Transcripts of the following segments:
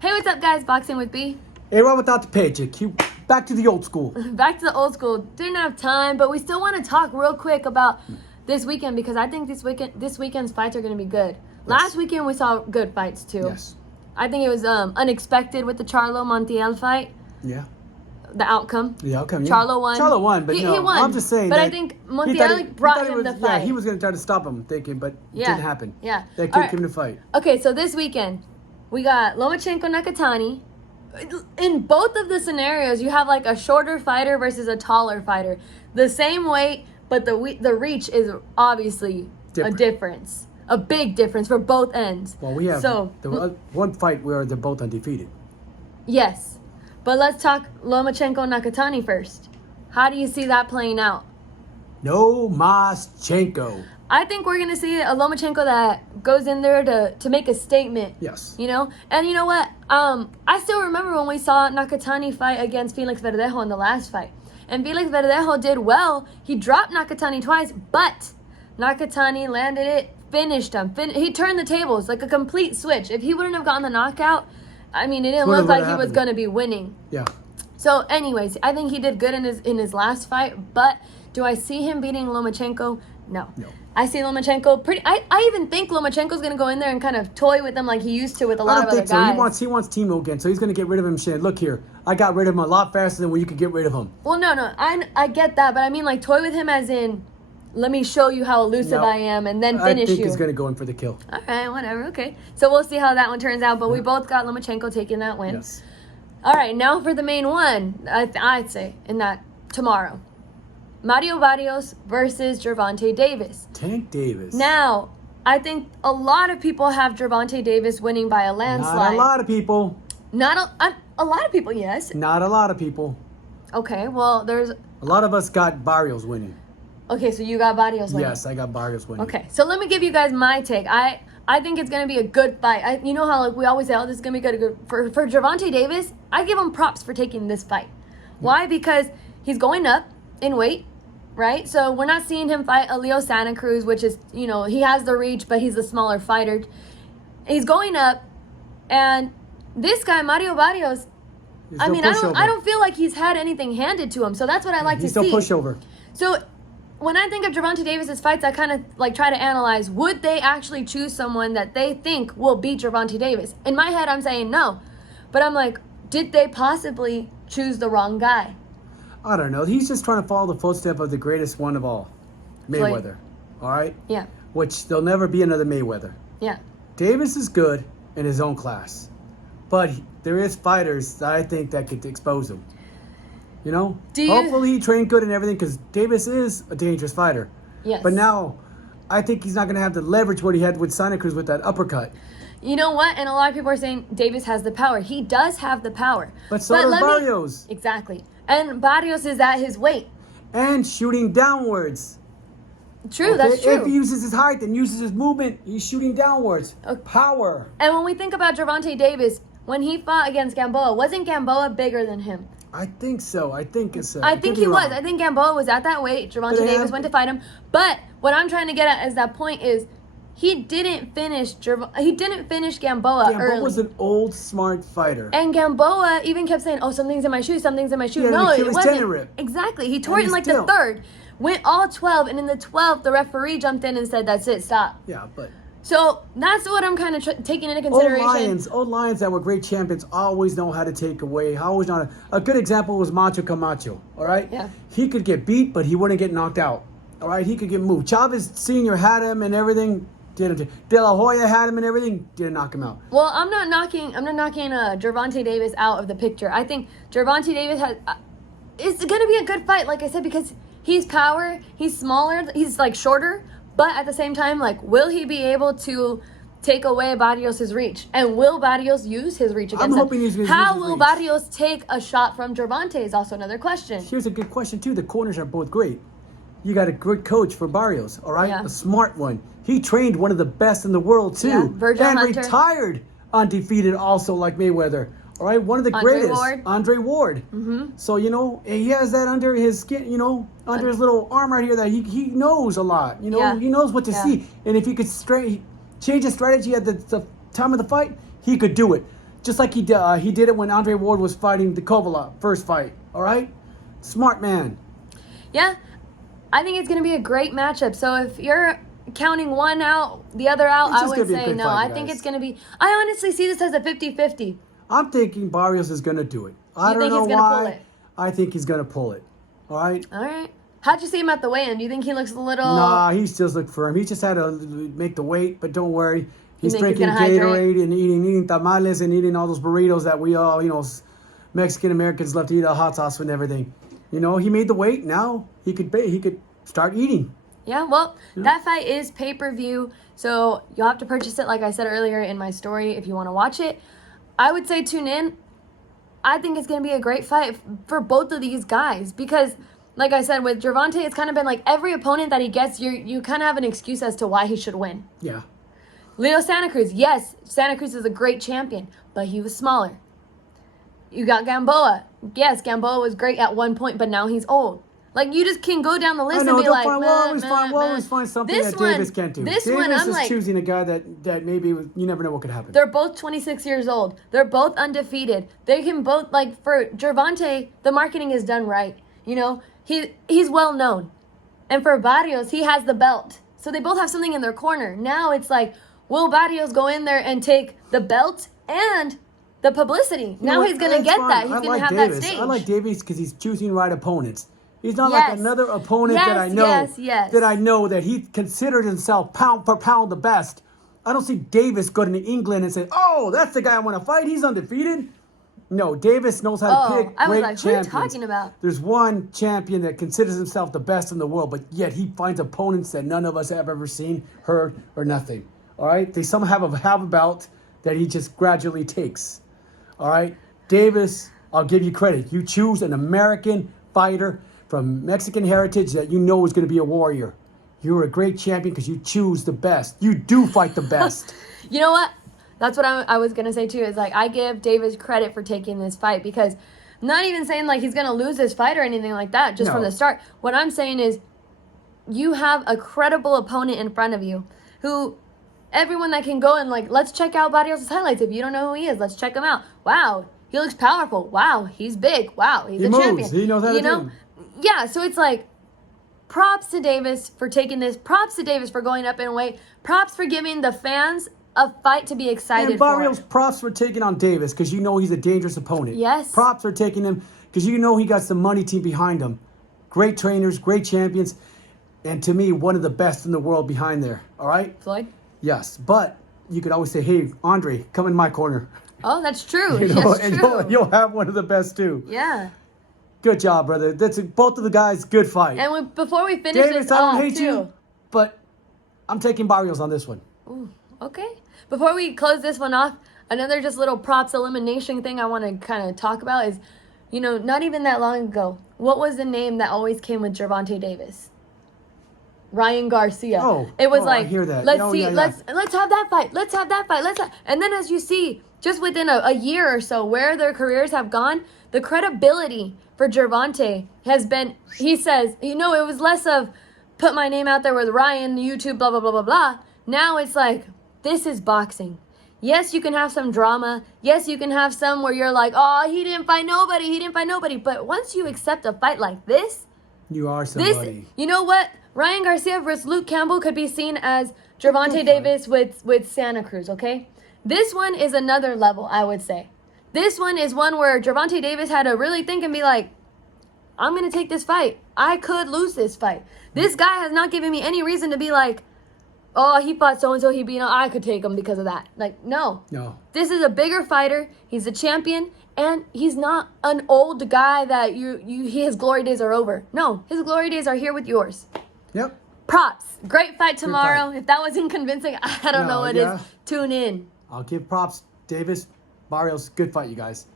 Hey, what's up, guys? Boxing with B. Hey, what without the paycheck? Back to the old school. Back to the old school. Didn't have time, but we still want to talk real quick about this weekend because I think this weekend's fights are going to be good. Yes. Last weekend we saw good fights too. Yes. I think it was unexpected with the Charlo Montiel fight. Yeah. The outcome. Yeah. Charlo won. Charlo won, but he won. I'm just saying. But I think Montiel brought him the fight. Yeah, he was going to try to stop him, thinking, but it didn't happen. Yeah. They couldn't give him the fight. Okay, so this weekend we got Lomachenko Nakatani. In both of the scenarios, you have like a shorter fighter versus a taller fighter. The same weight, but the reach is obviously a difference. A big difference for both ends. Well, we have one fight where they're both undefeated. Yes. But let's talk Lomachenko Nakatani first. How do you see that playing out? Lomachenko. I think we're going to see a Lomachenko that goes in there to make a statement. Yes. You know? And you know what? I still remember when we saw Nakatani fight against Felix Verdejo in the last fight. And Felix Verdejo did well. He dropped Nakatani twice, but Nakatani landed it, finished him. He turned the tables like a complete switch. If he wouldn't have gotten the knockout, I mean, it didn't look like he was going to be winning. Yeah. So anyways, I think he did good in his last fight, but do I see him beating Lomachenko? No. I see Lomachenko I even think Lomachenko's going to go in there and kind of toy with him like he used to with a lot of other guys. He wants Teofimo again, so he's going to get rid of him saying, look here, I got rid of him a lot faster than when you could get rid of him. Well, no, I get that, but I mean like toy with him as in, let me show you how elusive I am and then finish you. I think he's going to go in for the kill. All right, whatever, okay. So we'll see how that one turns out, but we both got Lomachenko taking that win. Yes. All right, now for the main one, I'd say, in that tomorrow. Mario Barrios versus Gervonta Davis. Tank Davis. Now, I think a lot of people have Gervonta Davis winning by a landslide. Not a lot of people. A lot of people, yes. Not a lot of people. Okay, well, there's... A lot of us got Barrios winning. Okay, so you got Barrios winning. Yes, I got Barrios winning. Okay, so let me give you guys my take. I think it's going to be a good fight. You know how like we always say, oh, this is going to be good. For Gervonta Davis, I give him props for taking this fight. Why? Because he's going up in weight, right? So we're not seeing him fight a Leo Santa Cruz, which is, you know, he has the reach, but he's a smaller fighter. He's going up, and this guy, Mario Barrios, I don't feel like he's had anything handed to him. So that's what I like to see. He's no pushover. So when I think of Gervonta Davis's fights, I kind of like try to analyze, would they actually choose someone that they think will beat Gervonta Davis? In my head, I'm saying no. But I'm like, did they possibly choose the wrong guy? I don't know. He's just trying to follow the footstep of the greatest one of all, Mayweather. All right? Yeah. Which there'll never be another Mayweather. Yeah. Davis is good in his own class. But there is fighters that I think that could expose him. You know? Hopefully he trained good and everything because Davis is a dangerous fighter. Yes. But now, I think he's not going to have the leverage what he had with Santa Cruz with that uppercut. You know what? And a lot of people are saying Davis has the power. He does have the power. But so does Barrios. Exactly. And Barrios is at his weight. And shooting downwards. True, that's true. If he uses his height and uses his movement, he's shooting downwards. Okay. Power. And when we think about Gervonta Davis, when he fought against Gamboa, wasn't Gamboa bigger than him? I think so. I think it's I think he was. I think Gamboa was at that weight. Gervonta Davis went to fight him. But what I'm trying to get at is that point is he didn't finish Gamboa early. Gamboa was an old, smart fighter. And Gamboa even kept saying, oh, something's in my shoe, something's in my shoe. Yeah, no, it wasn't. Rip. Exactly. He tore it in like the third. Went all 12, and in the 12th, the referee jumped in and said, that's it, stop. Yeah, but... So that's what I'm kind of taking into consideration. Old Lions that were great champions always know how to take away. Always know a good example was Macho Camacho, all right? Yeah. He could get beat, but he wouldn't get knocked out, all right? He could get moved. Chavez Sr. had him and everything. De La Hoya had him and everything. Didn't knock him out. Well, I'm not knocking Gervonta Davis out of the picture. I think Gervonta Davis it's going to be a good fight, like I said, because he's power, he's smaller, he's like shorter, but at the same time, like, will he be able to take away Barrios' reach? And will Barrios use his reach against him? I'm hoping he's going to use his reach. How will Barrios take a shot from Gervonta is also another question. Here's a good question, too. The corners are both great. You got a good coach for Barrios, all right? Yeah. A smart one. He trained one of the best in the world, too. Yeah, Virgil and Hunter. Retired undefeated also like Mayweather. All right, one of the greatest. Andre Ward. Mm-hmm. So, you know, he has that under his skin, you know, under his little arm right here that he knows a lot. You know, he knows what to see. And if he could change his strategy at the time of the fight, he could do it. Just like he did it when Andre Ward was fighting the Kovala first fight. All right, smart man. Yeah, I think it's going to be a great matchup. So if you're counting one out, the other out, I would say no. I think it's going to be. I honestly see this as a 50-50. I'm thinking Barrios is going to do it. I don't know why. I think he's going to pull it. All right. All right. How'd you see him at the weigh-in? Do you think he looks a little? Nah, he still looks firm. He just had to make the weight, but don't worry. He's drinking Gatorade and eating tamales and eating all those burritos that we all, Mexican Americans love to eat, hot sauce and everything. He made the weight. Now he could start eating. Yeah, well, that fight is pay-per-view, so you'll have to purchase it, like I said earlier in my story, if you want to watch it. I would say tune in. I think it's going to be a great fight for both of these guys because, like I said, with Gervonta, it's kind of been like every opponent that he gets, you kind of have an excuse as to why he should win. Yeah. Leo Santa Cruz, yes, Santa Cruz is a great champion, but he was smaller. You got Gamboa. Yes, Gamboa was great at one point, but now he's old. Like, you just can go down the list and be like, we'll always find something that Davis can't do. Davis is choosing a guy that maybe you never know what could happen. They're both 26 years old. They're both undefeated. They can both, like, for Gervonta, the marketing is done right. He's well known. And for Barrios, he has the belt. So they both have something in their corner. Now it's like, will Barrios go in there and take the belt and the publicity? Now he's going to get that. He's going to have that stage. I like Davis because he's choosing right opponents. He's not like another opponent that I know that he considered himself pound for pound the best. I don't see Davis going to England and say, "Oh, that's the guy I want to fight. He's undefeated." No, Davis knows how to pick great champions. Who are you talking about? There's one champion that considers himself the best in the world, but yet he finds opponents that none of us have ever seen, heard, or nothing. All right? They somehow have a belt that he just gradually takes. All right? Davis, I'll give you credit. You choose an American fighter from Mexican heritage that you know is going to be a warrior. You're a great champion because you choose the best. You do fight the best. You know what? That's what I was going to say too, is like I give Davis credit for taking this fight because I'm not even saying like he's going to lose this fight or anything like that just from the start. What I'm saying is you have a credible opponent in front of you who everyone that can go and like, let's check out Barrios' highlights. If you don't know who he is, let's check him out. Wow, he looks powerful. Wow, he's big. Wow, he's a champion. He knows how to do. Yeah, so it's like, props to Davis for taking this. Props to Davis for going up in weight. Props for giving the fans a fight to be excited and Barrios, props for taking on Davis because you know he's a dangerous opponent. Yes. Props for taking him because you know he got some money team behind him. Great trainers, great champions, and to me, one of the best in the world behind there. All right? Floyd? Yes, but you could always say, hey, Andre, come in my corner. Oh, that's true. You'll have one of the best too. Yeah. Good job, brother. That's both of the guys. Good fight. And before we finish Davis, this I don't off, hate you, but I'm taking Barrios on this one. Ooh, okay. Before we close this one off, another just little props elimination thing I want to kind of talk about is, not even that long ago, what was the name that always came with Gervonta Davis? Ryan Garcia. It was like, I hear that. Let's have that fight. Let's have that fight. And then as you see, just within a year or so, where their careers have gone, the credibility for Gervonta has been, he says, it was less of put my name out there with Ryan, YouTube, blah, blah, blah, blah, blah. Now it's like, this is boxing. Yes, you can have some drama. Yes, you can have some where you're like, oh, he didn't fight nobody. But once you accept a fight like this, you are somebody. You know what? Ryan Garcia versus Luke Campbell could be seen as Gervonta Davis with Santa Cruz, okay? This one is another level, I would say. This one is one where Gervonta Davis had to really think and be like, I'm going to take this fight. I could lose this fight. This guy has not given me any reason to be like, oh, he fought so-and-so, he beat him, I could take him because of that. Like, no. This is a bigger fighter. He's a champion, and he's not an old guy that his glory days are over. No, his glory days are here with yours. Yep. Props. Great fight tomorrow. If that wasn't convincing, I don't know what is. Tune in. I'll give props. Davis, Barrios, good fight, you guys.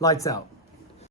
Lights out.